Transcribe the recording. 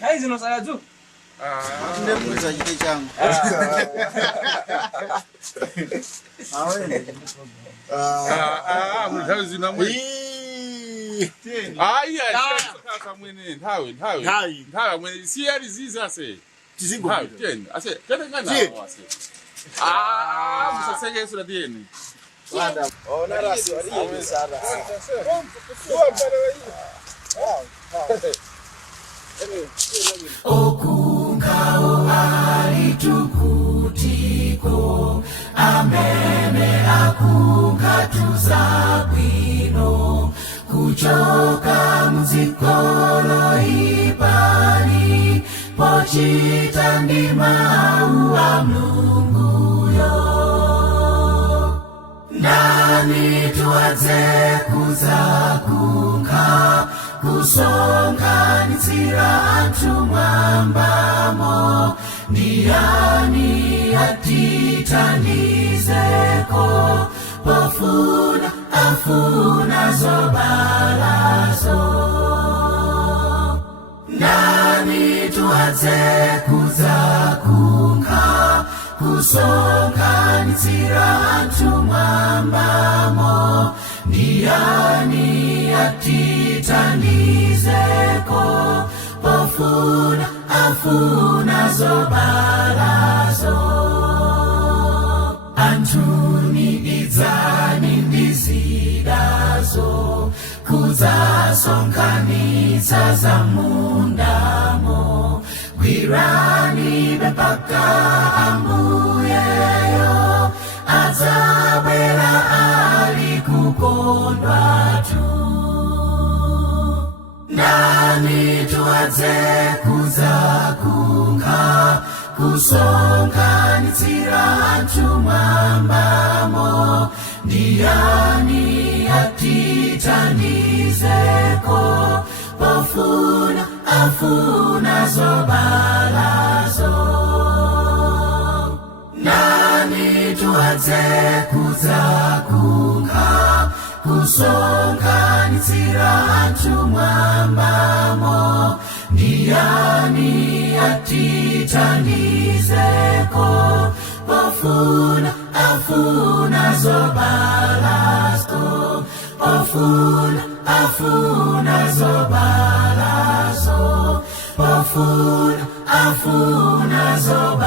Hai zino saya tu. Ndemuza chite changu. Muthawi zina mwe. Sasa mwene nthawi mwene siyali ziza se. Tizingo. Teni ase ngana wase. Musaseke sura tieni. Wanda. Ona rasi wali sana. Okunkhawo alitukutiko amene akunkatuza bwino kuchoka muzikolo ipani pochita ndi mawu a Mulunguyo. Ndani tuwadze kuzakunkha kusonganitsira anthu mwambamo ndiyani atithandizeko pofuna afuna zobalazo. Ndani tuwadze kuzakunkha kusonganitsira anthu mwambamo ndiyani atithandizeko pofuna afuna zobalazo. Anthuni idzani ndizidazo kuzasonkhanitsa za mundamo gwirani bepaka ambuyeyo adzabwera ali kukondwa tu. Ndani tuwadze kuzakunkha kusonganitsira anthu mwambamo ndiyani atithandizeko pofuna afuna zobalazo. Ndani tuwadze kuzakunkha kusonganitsira anthu mwambamo ndiyani atithandizeko pofuna afuna zobalazo. Pofuna afuna zobalazo. Pofuna afuna zobalazo.